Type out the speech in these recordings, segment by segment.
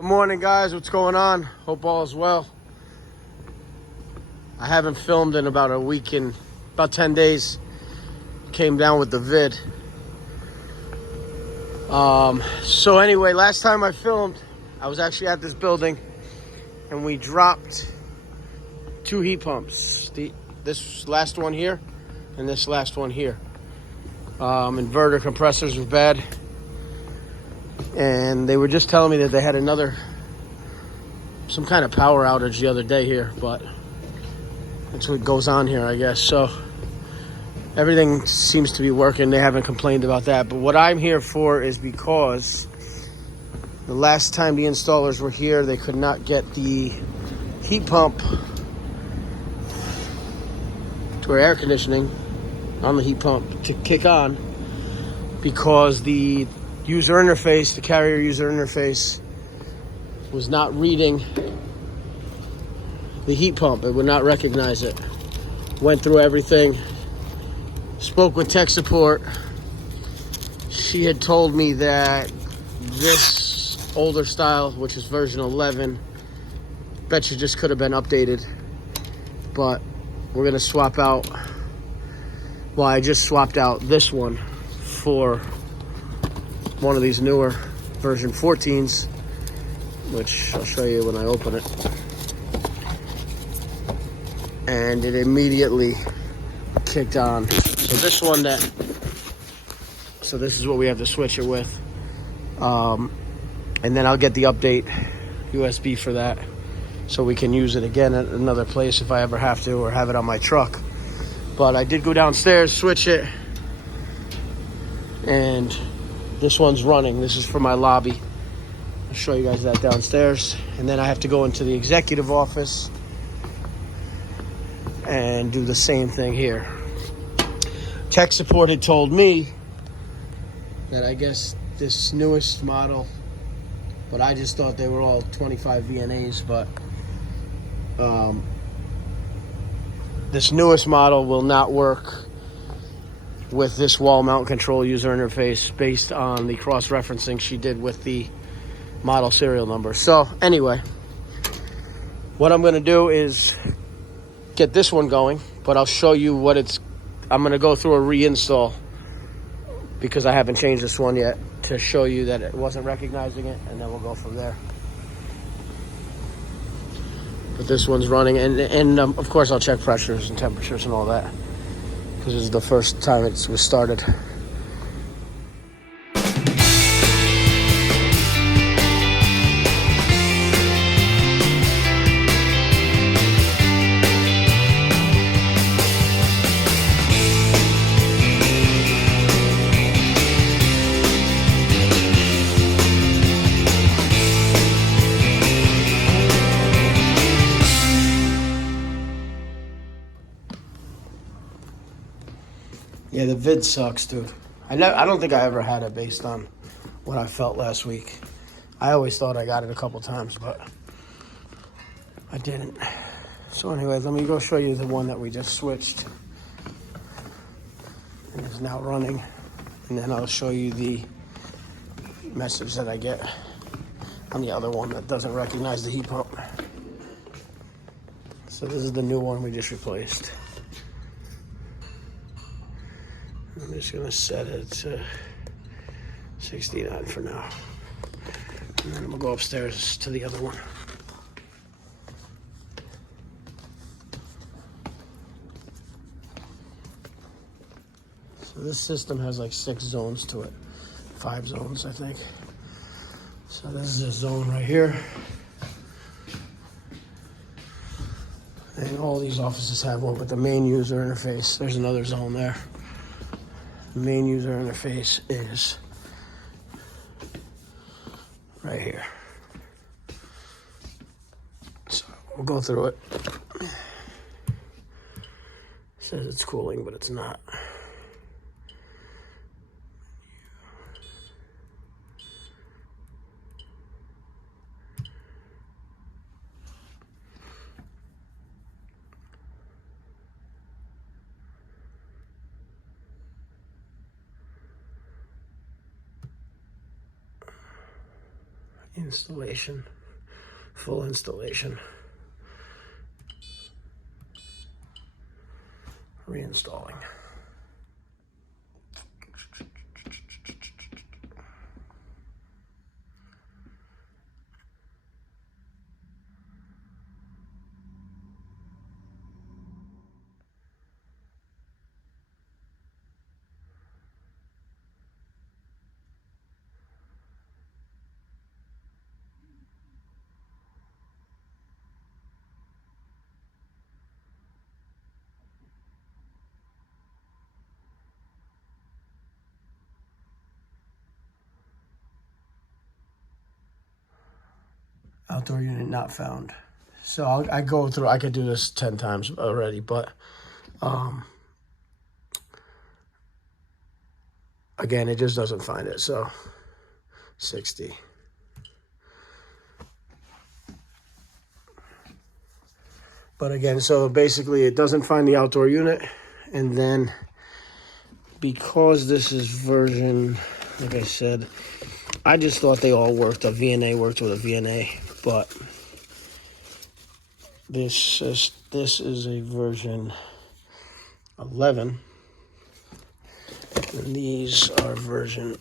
Good morning, guys. What's going on? Hope all is well. I haven't filmed in about a week and about 10 days. Came down with the vid. So anyway, last time I filmed, I was actually at this building and we dropped two heat pumps. This last one here and this last one here. Inverter compressors were bad. And they were just telling me that they had some kind of power outage the other day here, but that's what goes on here, I guess. So everything seems to be working. They haven't complained about that. But what I'm here for is because the last time the installers were here, they could not get the heat pump to air conditioning on the heat pump to kick on because the user interface, the carrier user interface, was not reading the heat pump. It would not recognize it. Went through everything. Spoke with tech support. She had told me that this older style, which is version 11, bet you just could have been updated. But we're gonna swap out. Well, I just swapped out this one for one of these newer version 14s, which I'll show you when I open it. And it immediately kicked on. So this is what we have to switch it with. And then I'll get the update USB for that so we can use it again at another place if I ever have to, or have it on my truck. But I did go downstairs, switch it, and this one's running. This is for my lobby. I'll show you guys that downstairs. And then I have to go into the executive office and do the same thing here. Tech support had told me that I guess this newest model, but I just thought they were all 25 VNAs, but this newest model will not work with this wall mount control user interface based on the cross-referencing she did with the model serial number. So anyway, what I'm going to do is get this one going, but I'll show you I'm going to go through a reinstall because I haven't changed this one yet, to show you that it wasn't recognizing it, and then we'll go from there. But this one's running, and of course I'll check pressures and temperatures and all that because this is the first time it was started. Yeah, the vid sucks, dude. I don't think I ever had it based on what I felt last week. I always thought I got it a couple times, but I didn't. So anyway, let me go show you the one that we just switched and is now running. And then I'll show you the message that I get on the other one that doesn't recognize the heat pump. So this is the new one we just replaced. I'm just gonna set it to 69 for now. And then I'm gonna go upstairs to the other one. So this system has like 6 zones to it. 5 zones, I think. So this is a zone right here. And all these offices have one, but the main user interface, there's another zone there. The main user interface is right here. So we'll go through it. It says it's cooling, but it's not. Installation, full installation. Reinstalling. Outdoor unit not found. So I go through, I could do this 10 times already, but again, it just doesn't find it. So 60. But again, so basically it doesn't find the outdoor unit. And then because this is version, like I said, I just thought they all worked. A VNA worked with a VNA, but this is a version 11, and these are version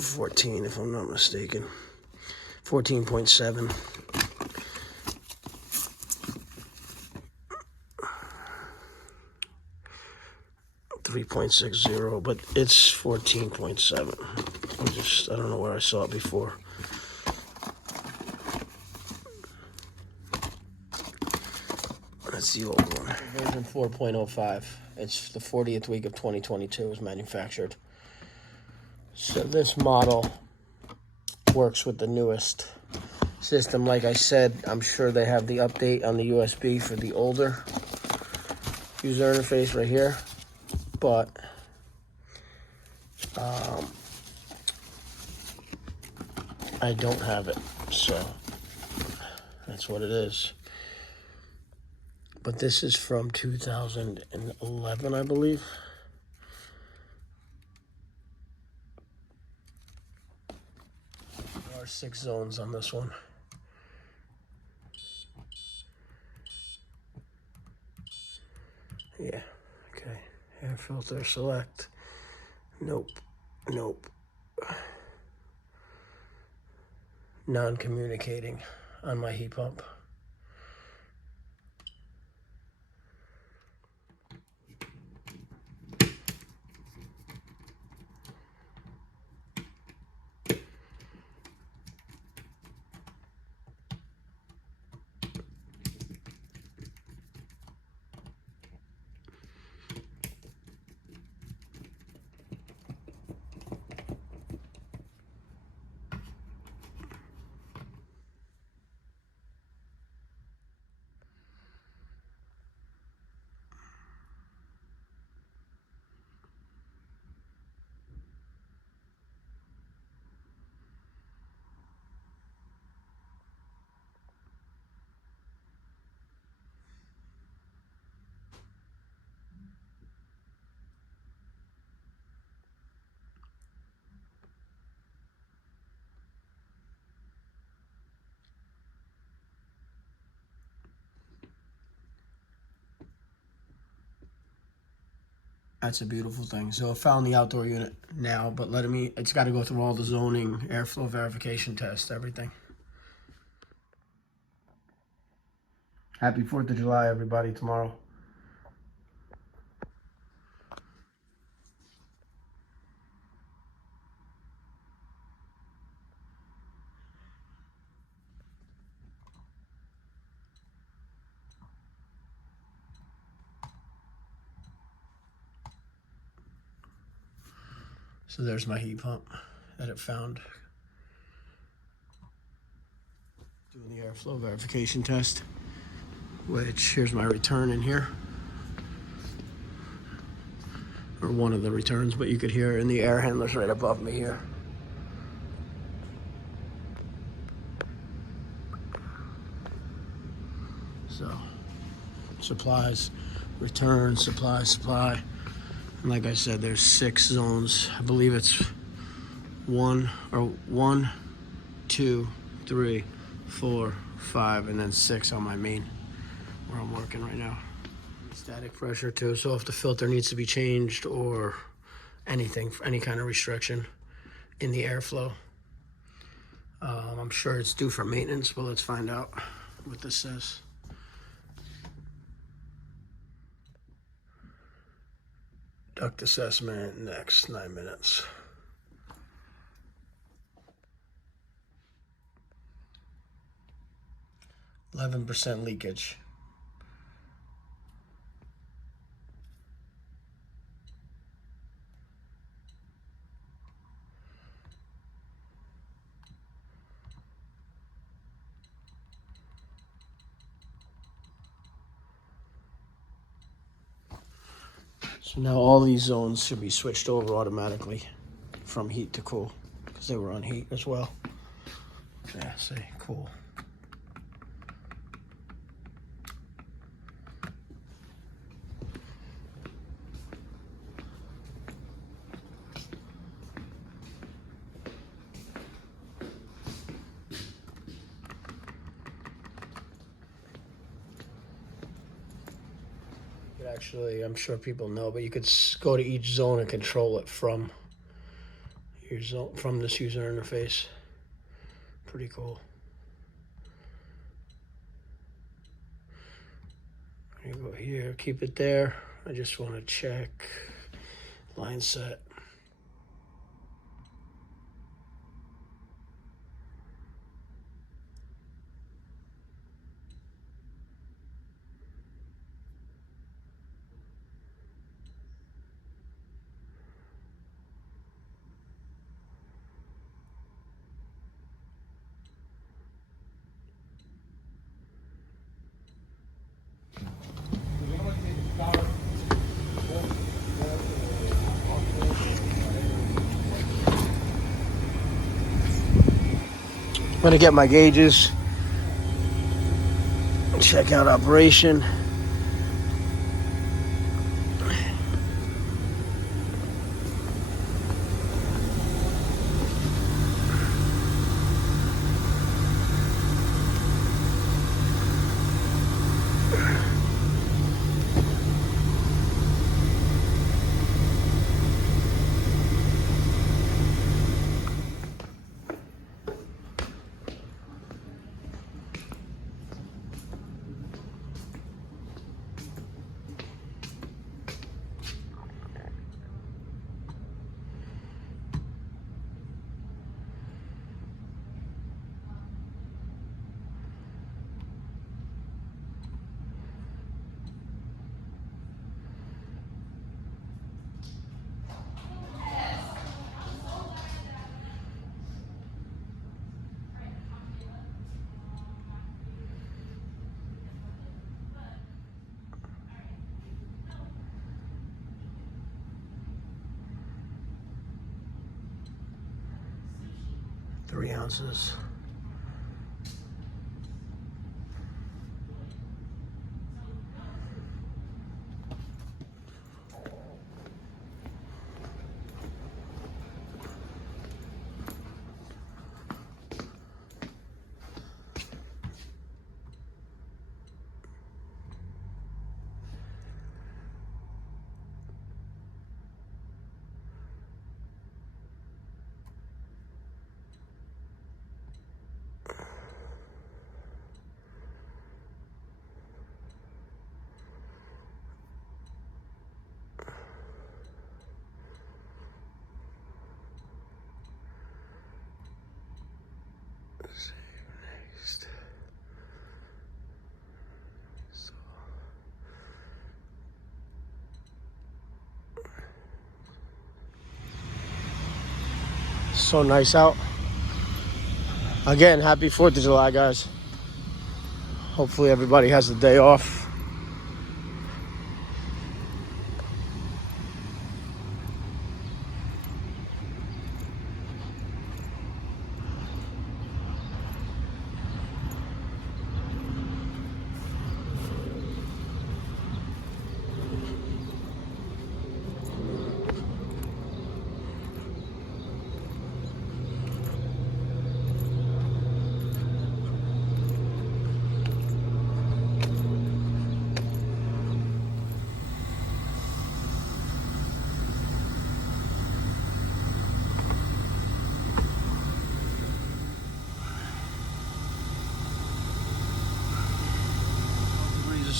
14, if I'm not mistaken. 14.7. .60, but it's 14.7. I don't know where I saw it before. That's the old one. Version 4.05. It's the 40th week of 2022 was manufactured. So this model works with the newest system. Like I said, I'm sure they have the update on the USB for the older user interface right here. But I don't have it, so that's what it is. But this is from 2011, I believe. There are 6 zones on this one. Yeah, okay. Air filter select. Nope. Nope. Non-communicating on my heat pump. That's a beautiful thing. So I found the outdoor unit now, but it's got to go through all the zoning, airflow verification tests, everything. Happy 4th of July, everybody, tomorrow. So there's my heat pump that it found. Doing the airflow verification test, which here's my return in here. Or one of the returns, but you could hear it in the air handlers right above me here. So, supplies, return, supply. And like I said, there's 6 zones. I believe it's 1, 2, 3, 4, 5, and then 6 on my main where I'm working right now. Static pressure too, so if the filter needs to be changed or anything, any kind of restriction in the airflow. I'm sure it's due for maintenance, but let's find out what this says. Duct assessment next 9 minutes. 11% leakage. So now all these zones should be switched over automatically from heat to cool because they were on heat as well. Yeah, see, cool. Actually, I'm sure people know, but you could go to each zone and control it from your zone, from this user interface. Pretty cool. You go here, keep it there. I just want to check line set. I'm gonna get my gauges, check out operation. Three ounces. Next. So nice out. Again, happy 4th of July, guys. Hopefully everybody has the day off.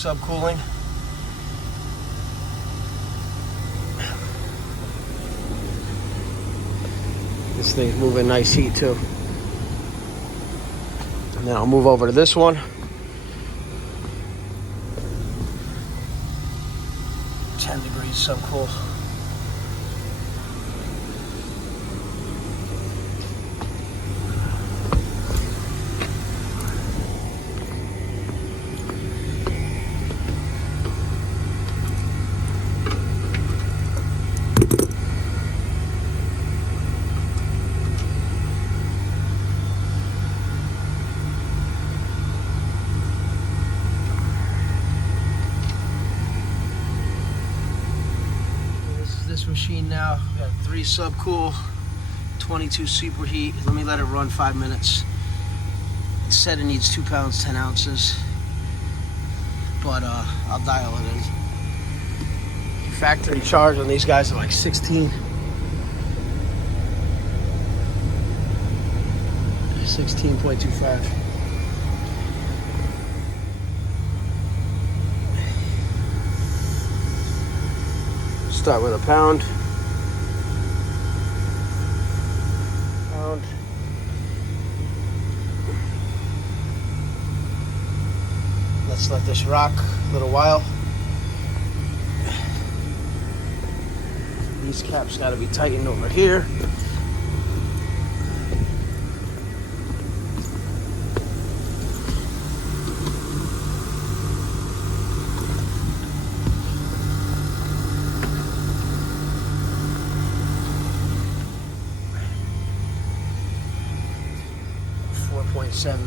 subcooling. This thing's moving nice heat too. And then I'll move over to this one. 10 degrees subcool. This machine now, we got 3 subcool, 22 superheat. Let me let it run 5 minutes. It said it needs 2 pounds, 10 ounces, but I'll dial it in. Factory charge on these guys are like 16. 16.25. Start with a pound. Let's let this rock a little while. These caps got to be tightened over here.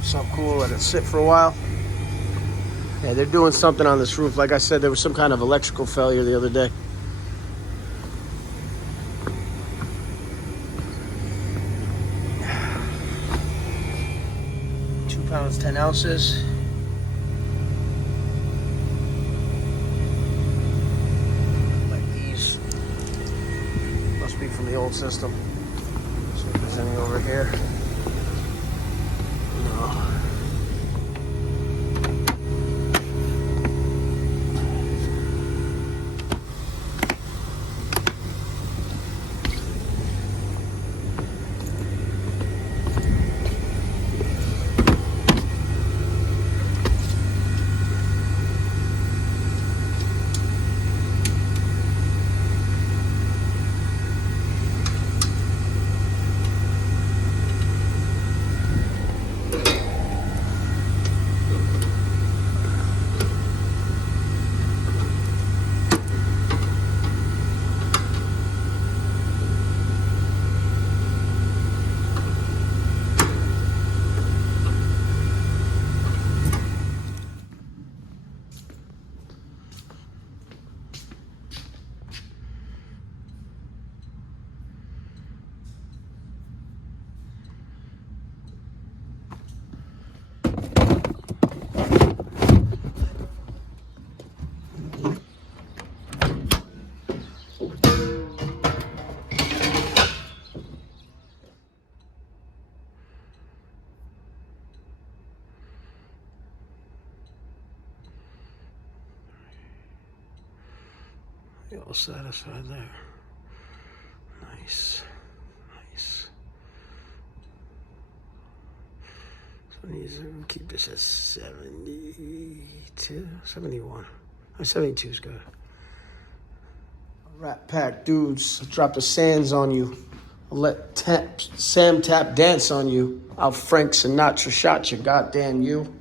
Subcool, let it sit for a while. Yeah, they're doing something on this roof. Like I said, there was some kind of electrical failure the other day. £2 pounds, 10 ounces. Like these. Must be from the old system. So if there's any over here. 'You're all satisfied there. Nice. Nice. So we'll keep this at 72, 71. 72 is good. Rat Pack dudes, I'll drop the sands on you. I'll let Sam Tap dance on you. I'll Frank Sinatra shot you, goddamn you.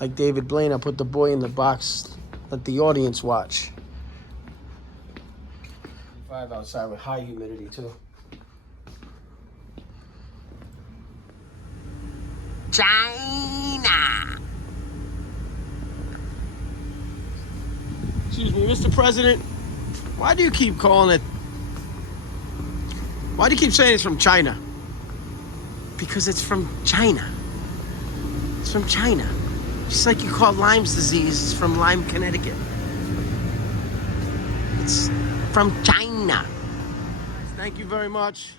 Like David Blaine, I put the boy in the box. Let the audience watch. 5 outside with high humidity too. China. Excuse me, Mr. President. Why do you keep calling it? Why do you keep saying it's from China? Because it's from China. It's from China. Just like you call Lyme's disease from Lyme, Connecticut. It's from China. Thank you very much.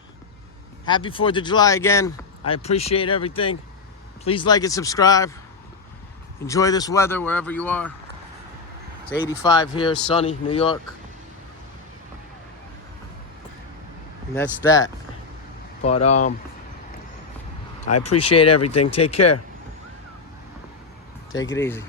Happy 4th of July again. I appreciate everything. Please like and subscribe. Enjoy this weather wherever you are. It's 85 here, sunny, New York. And that's that. But I appreciate everything. Take care. Take it easy.